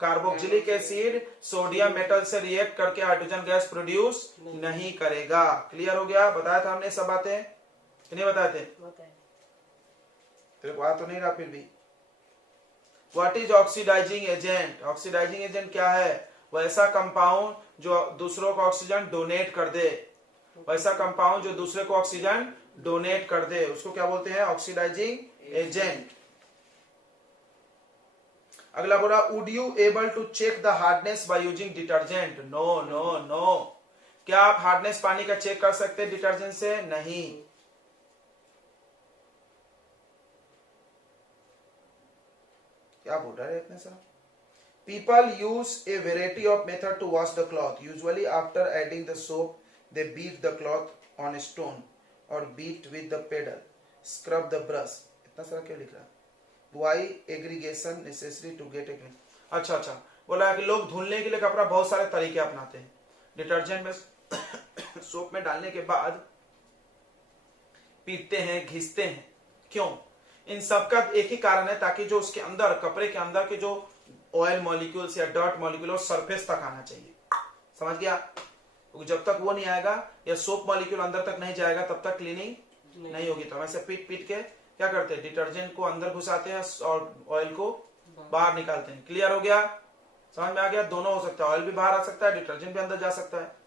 कार्बोक्जिलिक एसिड सोडियम मेटल से रिएक्ट करके हाइड्रोजन गैस प्रोड्यूस नहीं करेगा। क्लियर हो गया? बताया था हमने सब बातें कि नहीं बताए थे? तेरे को आ तो नहीं रहा फिर भी। What is oxidising agent? Oxidising agent क्या है? वैसा कंपाउंड जो दूसरों को ऑक्सीजन डोनेट कर दे, वैसा कंपाउंड जो दूसरे को ऑक्सीजन डोनेट कर दे, उसको क्या बोलते हैं, ऑक्सीडाइजिंग एजेंट। अगला बोला would you able to check the hardness by using detergent? No no no. क्या आप हार्डनेस पानी का चेक कर सकते हैं डिटर्जेंट से? नहीं। क्या बोल रहा है इतने सा? People use a variety of method to wash the cloth. Usually after adding the soap, they beat the cloth on a stone or beat with the paddle. Scrub the brush. इतना सारा क्यों लिख रहा है? Why aggregation necessary to get a clean? अच्छा अच्छा, बोला है कि लोग धुलने के लिए कपड़ा बहुत सारे तरीके अपनाते हैं। डिटर्जेंट में सोप में डालने के बाद पीटते हैं, घिसते हैं। क्यों? इन सब का एक ही कारण है, ताकि जो उसके अंदर, कपड़े के अंदर के जो ऑयल मॉलिक्यूल्स या डर्ट मॉलिक्यूल सरफेस तक आना चाहिए। समझ गया? क्योंकि जब तक वो नहीं आएगा या सोप मॉलिक्यूल अंदर तक नहीं जाएगा तब तक क्लीनिंग नहीं होगी। तो वैसे पीट पीट के क्या करते हैं, डिटर्जेंट को अंदर घुसाते हैं और ऑयल को बाहर निकालते हैं। क्लियर हो गया? समझ में आ गया? दोनों हो सकता है, ऑयल भी बाहर आ सकता है, डिटर्जेंट भी अंदर जा सकता है।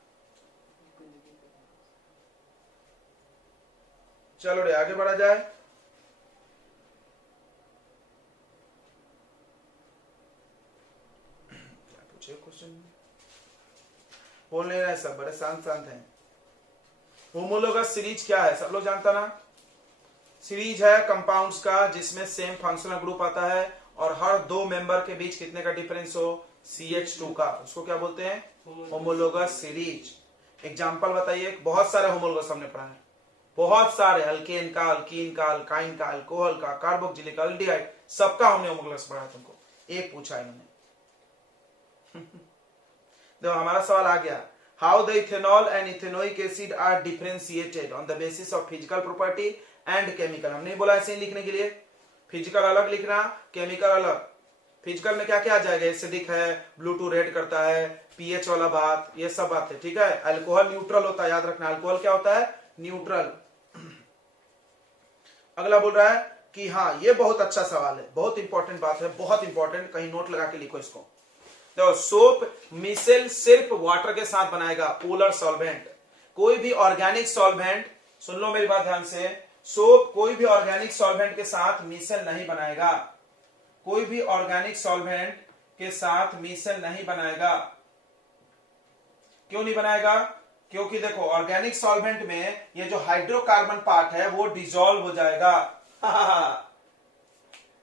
चलो रे आगे बढ़ा जाए। क्या पूछे क्वेश्चन? बोल नहीं रहे सब, बड़े शांत शांत हैं। होमोलोगस सीरीज क्या है? सब लोग जानता ना? सीरीज है कंपाउंड्स का जिसमें सेम फंक्शनल ग्रुप आता है और हर दो मेंबर के बीच कितने का डिफरेंस हो, CH2 का, उसको क्या बोलते हैं? Homologous series. एग्जांपल बताइए। बहुत सारे होमोलोगस हमने पढ़ा है, बहुत सारे, अल्केन का, अल्कीन का, अल्काइन का, अल्कोहल का, कार्बोक्सिलिक, अल्डिहाइड, सबका हमने होमोलोगस पढ़ा है। तुमको एक पूछा इन्होंने। देखो हमारा सवाल आ गया, how the ethanol and ethanoic acid are differentiated on the basis of physical property and chemical. हमने नहीं बोला ऐसे ही लिखने के लिए, फिजिकल अलग लिखना, केमिकल अलग। फिजिकल में क्या क्या आ जाएगा? एसिडिक है, ब्लू टू रेड करता है, पीएच वाला बात, ये सब बात है। ठीक है? अल्कोहल न्यूट्रल होता है, याद रखना। अल्कोहल क्या होता है? न्यूट्रल। अगला बोल रहा है कि हाँ ये बहुत अच्छा सवाल है, बहुत इंपॉर्टेंट बात है, बहुत इंपॉर्टेंट, कहीं नोट लगा के लिखो इसको। देखो सोप मिसेल सिर्फ वाटर के साथ बनाएगा, पोलर सॉल्वेंट। कोई भी ऑर्गेनिक सॉल्वेंट, सुन लो मेरी बात ध्यान से, सोप कोई भी ऑर्गेनिक सॉल्वेंट के साथ मिसेल नहीं बनाएगा। कोई भी ऑर्गेनिक सॉल्वेंट के साथ मिसेल नहीं बनाएगा। क्यों नहीं बनाएगा? क्योंकि देखो ऑर्गेनिक सॉल्वेंट में ये जो हाइड्रोकार्बन पार्ट है वो डिसॉल्व हो जाएगा।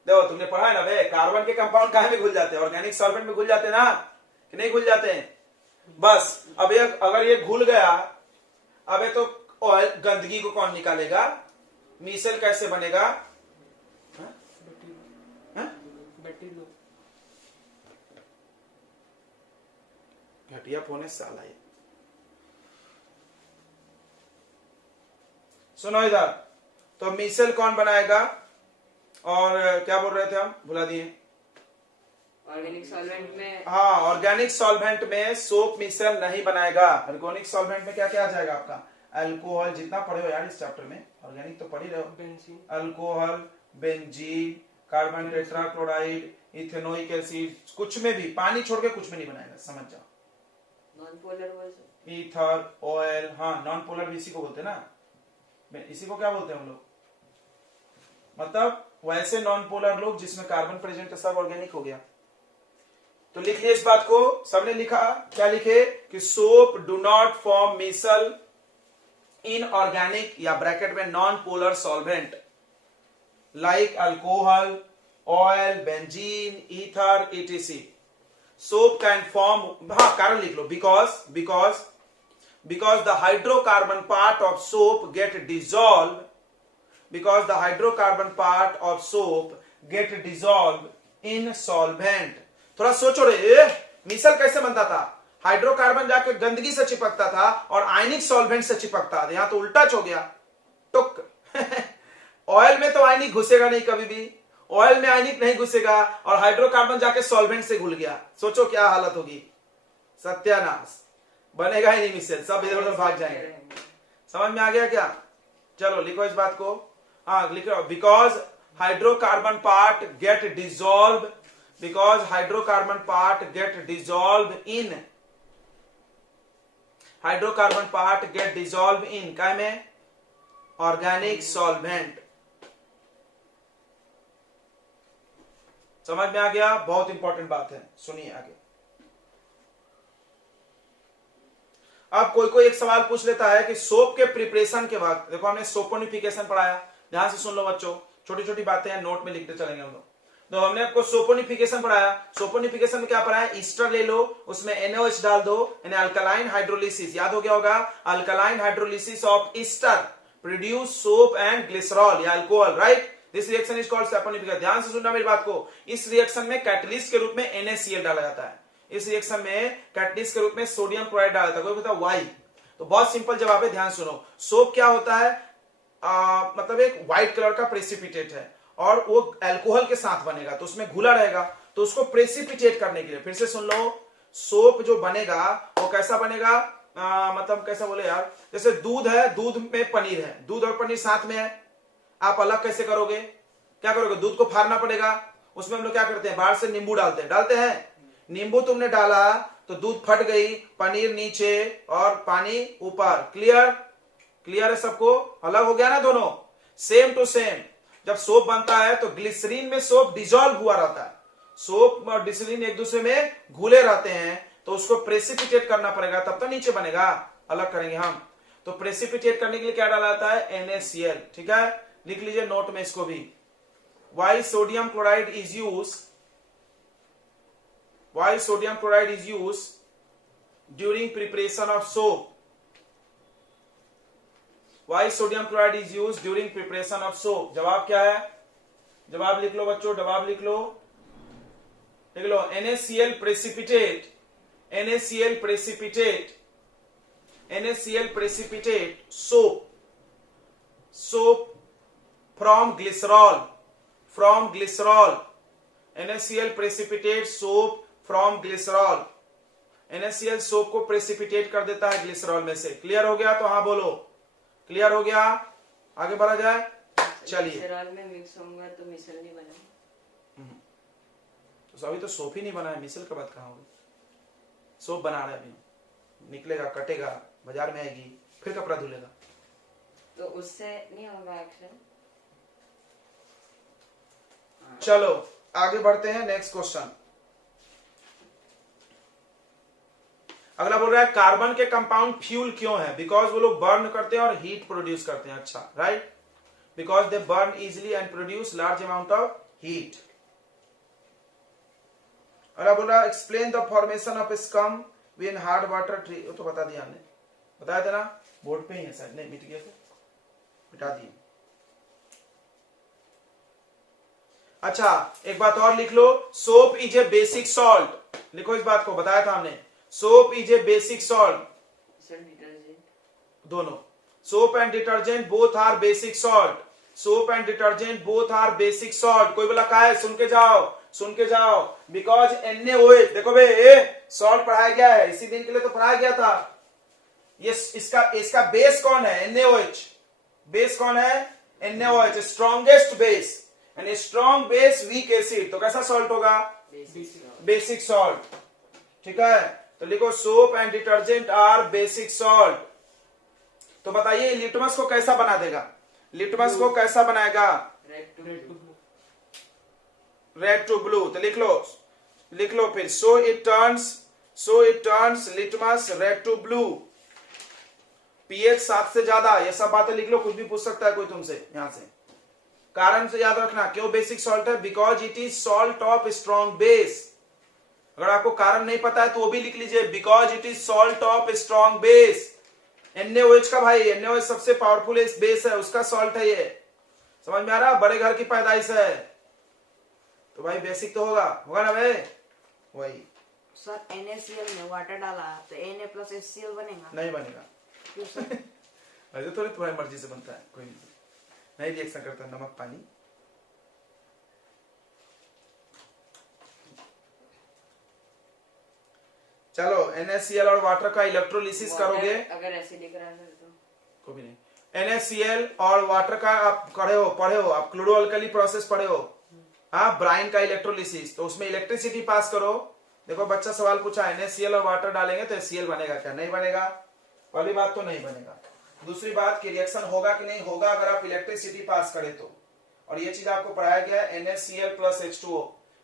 देखो तुमने पढ़ा है ना बे, कार्बन के कंपाउंड कहां में घुल जाते हैं? ऑर्गेनिक सॉल्वेंट में घुल जाते हैं ना, कि नहीं घुल जाते हैं? बस अब ये अगर ये घुल गया, अब ये तो ऑयल, गंदगी को कौन निकालेगा? मिसेल कैसे बनेगा? घटिया फोन है साला ये। सुनो इधर, तो मिसेल कौन बनाएगा? और क्या बोल रहे थे हम, भुला दिए। ऑर्गेनिक सॉल्वेंट में, हाँ ऑर्गेनिक सॉल्वेंट में सोप मिसेल नहीं बनाएगा। ऑर्गेनिक सॉल्वेंट में क्या क्या आ जाएगा आपका? अल्कोहल, जितना पढ़े हो यार इस चैप्टर में, ऑर्गेनिक तो पढ़ ही रहे हो। Benzene, alcohol, benzene, carbon tetrachloride, ethanoic acid, कुछ में भी, पानी छोड़ के कुछ में नहीं बनाएगा, समझ जाओ। नॉन पोलर ईथर, ऑयल, हाँ नॉन पोलर भी इसी को बोलते हैं ना, इसी को क्या बोलते हैं हम लोग? मतलब वैसे नॉन पोलर लोग जिसमें कार्बन प्रेजेंट है, सब ऑर्गेनिक हो गया। तो लिख लिया इस बात को, सबने लिखा? क्या लिखे? कि soap do not form micelle in organic या ब्रैकेट में non polar solvent like alcohol, oil, benzene, ether, etc. Soap can form, हाँ कारण लिख लो, because the hydrocarbon part of soap get dissolved, because the hydrocarbon part of soap get dissolved in solvent. थोड़ा सोचो रे, मिसल कैसे बनता था? हाइड्रोकार्बन जाके गंदगी से चिपकता था और आयनिक सॉल्वेंट से चिपकता था। यहां तो उल्टा हो गया, टुक। ऑयल में तो आयनिक घुसेगा नहीं कभी भी, ऑयल में आयनिक नहीं घुसेगा, और हाइड्रोकार्बन जाके सॉल्वेंट से घुल गया। सोचो क्या हालत होगी, सत्यानाश, बनेगा ही नहीं मिसेल, सब इधर उधर भाग जाएंगे। समझ में आ गया क्या? चलो लिखो इस बात को, हाँ लिखो, because hydrocarbon part get dissolve, because hydrocarbon part get dissolve in, hydrocarbon part get dissolve in क्या में? Organic solvent. समझ में आ गया? बहुत इंपॉर्टेंट बात है, सुनिए आगे। अब कोई कोई एक सवाल पूछ लेता है कि सोप के प्रिपरेशन के वक्त, देखो हमने सोपोनिफिकेशन पढ़ाया, ध्यान से सुन लो बच्चों, छोटी छोटी बातें हैं, नोट में लिखते चलेंगे हम लोग। तो हमने आपको सोपोनिफिकेशन पढ़ाया, सोपोनिफिकेशन में क्या पढ़ाया? ईस्टर ले लो, उसमें NaOH डाल दो, यानी अल्कलाइन हाइड्रोलिसिस, याद हो गया होगा, alkaline hydrolysis of ester produce soap and glycerol या alcohol, right? This reaction is called saponification. ध्यान से सुनना मेरी बात को, इस रिएक्शन में कैटलिस्ट के रूप में NaCl डाला जाता है, इस रिएक्शन में कैटलिस्ट के रूप में सोडियम क्लोराइड डाला जाता है। कोई बता वाई? तो बहुत सिंपल जवाब है, ध्यान सुनो। सोप क्या होता है? मतलब एक व्हाइट कलर का प्रेसिपिटेट है और वो अल्कोहल के साथ बनेगा, तो उसमें घुला रहेगा, तो उसको प्रेसिपिटेट करने के लिए, फिर से सुन लो, सोप जो बनेगा वो कैसा बनेगा? मतलब कैसा बोले यार, जैसे दूध है, दूध में पनीर है, दूध और पनीर साथ में है, आप अलग कैसे करोगे? क्या करोगे? दूध को फाड़ना पड़ेगा, उसमें हम लोग क्या करते हैं? बाहर से नींबू डालते हैं। नींबू तुमने डाला तो दूध फट गई, पनीर नीचे और पानी ऊपर। क्लियर है सबको? अलग हो गया ना दोनों? सेम टू सेम जब सोप बनता है तो ग्लिसरीन में सोप डिजोल्व हुआ रहता है, सोप और ग्लिसरीन एक दूसरे में घुले रहते हैं, तो उसको प्रेसिपिटेट करना पड़ेगा, तब तो नीचे बनेगा। अलग करेंगे हम, तो प्रेसिपिटेट करने के लिए क्या डाला जाता है? NaCl, ठीक है? लिख लीजिए नोट में इसको भी। Why sodium chloride is used during preparation of soap? Why sodium chloride is used during preparation of soap? जवाब क्या है? जवाब लिख लो बच्चों, जवाब लिख लो। NaCl precipitate soap from glycerol, NaCl precipitate soap from glycerol। NaCl soap को प्रेसिपिटेट कर देता है ग्लिसरॉल में से। क्लियर हो गया? तो हाँ बोलो, क्लियर हो गया? आगे बढ़ा जाए, चलिए। ग्लिसरॉल में मिक्स होगा तो मिसल नहीं बनेगा, तो अभी तो सोप ही नहीं बना है, मिसल का बात कहाँ होगी? सोप बना रहे अभी, निकलेगा, कटेगा, बाजार में आएगी, फिर कपड़ा धुलेगा, तो उससे नहीं होगा एक्शन। चलो आगे बढ़ते हैं, नेक्स्ट क्वेश्चन। अगला बोल रहा है कार्बन के कंपाउंड फ्यूल क्यों है? बिकॉज वो लोग बर्न करते हैं और हीट प्रोड्यूस करते हैं। अच्छा, right, because they burn easily and produce large amount of heat. अगला बोल रहा है explain the formation of scum win hard water tree. वो तो बता दिया हमने, बताया था ना, बोर्ड पे ही है शायद, नहीं मिट गया, मिटा दिए। अच्छा, एक बात और लिख लो, soap is a basic salt. लिखो इस बात को, बताया था हमने, soap is a basic salt. दोनों, soap and detergent both are basic salt, soap and detergent both are basic salt. कोई बोला कहा है? सुन के जाओ, बिकॉज NaOH, देखो भाई सॉल्ट पढ़ाया गया है, इसी दिन के लिए तो पढ़ाया गया था। ये इसका बेस कौन है? NaOH। बेस कौन है? NaOH, स्ट्रॉन्गेस्ट बेस, यानी स्ट्रॉन्ग बेस वीक एसिड, तो कैसा सॉल्ट होगा? Basic salt. ठीक है, तो लिखो soap and detergent are basic salt. तो बताइए लिटमस को कैसा बना देगा? लिटमस को कैसा बनाएगा? Red to blue. तो लिख लो फिर, so it turns litmus red to blue. pH 7 से ज्यादा, ये सब बातें लिख लो, कुछ भी पूछ सकता है कोई तुमसे यहां से। कारण से याद रखना, क्यों बेसिक सॉल्ट है? Because it is salt of strong base. अगर आपको कारण नहीं पता है तो वो भी लिख लीजिए, because it is salt of strong base. NaOH का भाई, NaOH सबसे पावरफुल बेस है, उसका सॉल्ट है ये। समझ में आ रहा? बड़े घर की पैदाइश है, तो भाई बेसिक तो होगा ना भाई? वही सर NaCl में वाटर डाला तो Na प्लस HCl बनेगा? नहीं बनेगा। क्यों सर? ऐसे थोड़ी तुम्हारी मर्जी से बनता है, कोई नहीं रिएक्शन करता नमक पानी। चलो NaCl और वाटर का इलेक्ट्रोलिसिस करोगे, अगर ऐसे लिख रहा है तो को भी नहीं। NaCl और वाटर का आप पढ़े हो आप क्लोरो अल्कली प्रोसेस पढ़े हो, हाँ, ब्राइन का इलेक्ट्रोलिसिस, तो उसमें इलेक्ट्रिसिटी पास करो। देखो बच्चा सवाल पूछा, NaCl और वाटर डालेंगे तो HCl बनेगा क्या? नहीं बनेगा। पहली बात तो नहीं बनेगा। दूसरी बात कि रिएक्शन होगा कि नहीं होगा अगर आप इलेक्ट्रिसिटी पास करें तो। और ये चीज आपको पढ़ाया गया है NaCl प्लस H2O,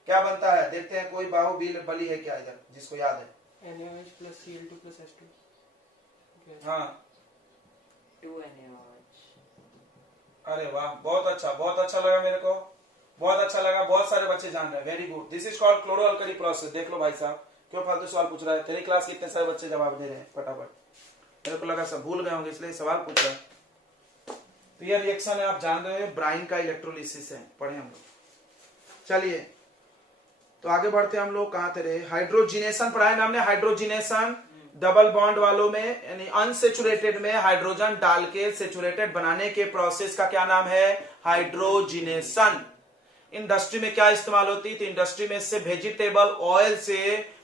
क्या बनता है, देखते हैं कोई बाहुबली बली है क्या इधर जिसको याद है। NaOH plus Cl2 plus H2। हाँ 2NaOH। अरे वाह, बहुत अच्छा लगा मेरे को, बहुत अच्छा लगा, बहुत सारे बच्चे जान रहे हैं, very good. This is called chloro alkali process. देख लो भाई साहब, क्यों फालतू सवाल पूछ रहा है, तेरी क्लास के इतने सारे बच्चे जवाब दे रहे हैं फटाफट। मेरे को लगा सब भूल गए होंगे इसलिए सवाल पूछ रहा है। तो ये रिएक्शन है, आप जान रहे हो, ब्राइन का इलेक्ट्रोलिसिस है, पढ़े हम लोग। चलिए तो आगे बढ़ते हैं हम लोग, कहां थे रे, हाइड्रोजिनेशन पढ़ा है ना हमने। हाइड्रोजिनेशन डबल बॉन्ड वालों में यानी अनसेचुरेटेड में हाइड्रोजन डाल के सेचुरेटेड बनाने के प्रोसेस का क्या नाम है, हाइड्रोजिनेशन। इंडस्ट्री में क्या इस्तेमाल होती है, तो इंडस्ट्री में से वेजिटेबल ऑयल से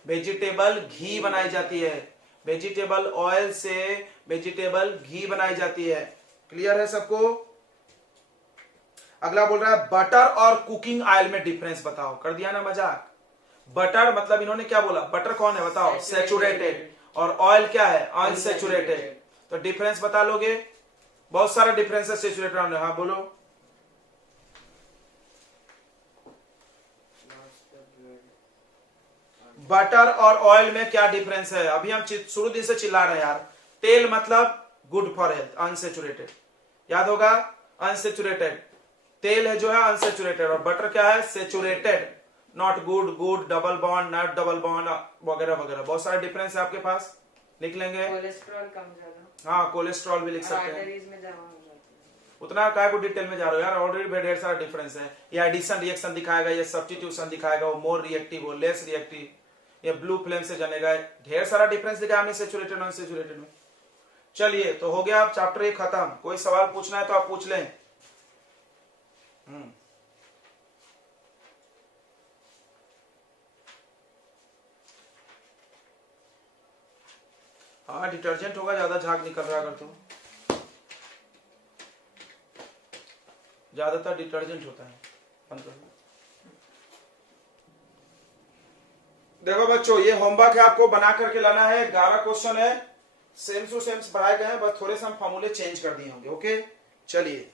वेजिटेबल घी बनाई जाती है, वेजिटेबल ऑयल से वेजिटेबल घी बनाई जाती है। क्लियर है सबको। अगला बोल रहा है बटर और कुकिंग ऑयल में डिफरेंस बताओ। कर दिया ना मजाक। बटर मतलब इन्होंने क्या बोला, बटर कौन है बताओ, सेचुरेटेड, और ऑयल क्या है, अनसेचुरेटेड। तो डिफरेंस बता लोगे, बहुत सारा डिफरेंस है सेचुरेटेड। हाँ बोलो। बटर और ऑयल में क्या डिफरेंस है, अभी हम शुरू दिन से चिल्ला रहे हैं यार। तेल मतलब गुड फॉर हेल्थ, अनसेचुरेटेड, याद होगा, अनसेचुरेटेड। तेल है जो है अनसेचुरेटेड, और बटर क्या है, saturated, not good, good, double bond, not double bond वगैरह वगैरह, बहुत सारे डिफरेंस है आपके पास, लिख लेंगे। कोलेस्ट्रॉल कम ज्यादा, हाँ कोलेस्ट्रॉल भी लिख सकते हैं। आर्टरीज में जमा हो जाती है। उतना काय को डिटेल में जा रहे हो यार, ऑलरेडी ढेर सारा डिफरेंस है। ये एडिशन रिएक्शन दिखाएगा, ये सब्स्टिट्यूशन दिखाएगा, वो मोर रिएक्टिव, वो लेस रिएक्टिव, ये ब्लू फ्लेम से जनेगा, ढेर सारा डिफरेंस दिखाया हमने सेचुरेटेड और अनसेचुरेटेड में। चलिए तो हो गया, आप चैप्टर 1 खत्म। कोई सवाल पूछना है तो आप पूछ लें। हाँ डिटर्जेंट होगा, ज्यादा झाग निकल रहा अगर तो, ज्यादातर डिटर्जेंट होता है। देखो बच्चों, ये होमवर्क है, आपको बना करके लाना है। 11 क्वेश्चन है, सेम टू सेम पढ़ाए गए हैं, बस थोड़े से हम फॉर्मूले चेंज कर दिए होंगे। ओके चलिए।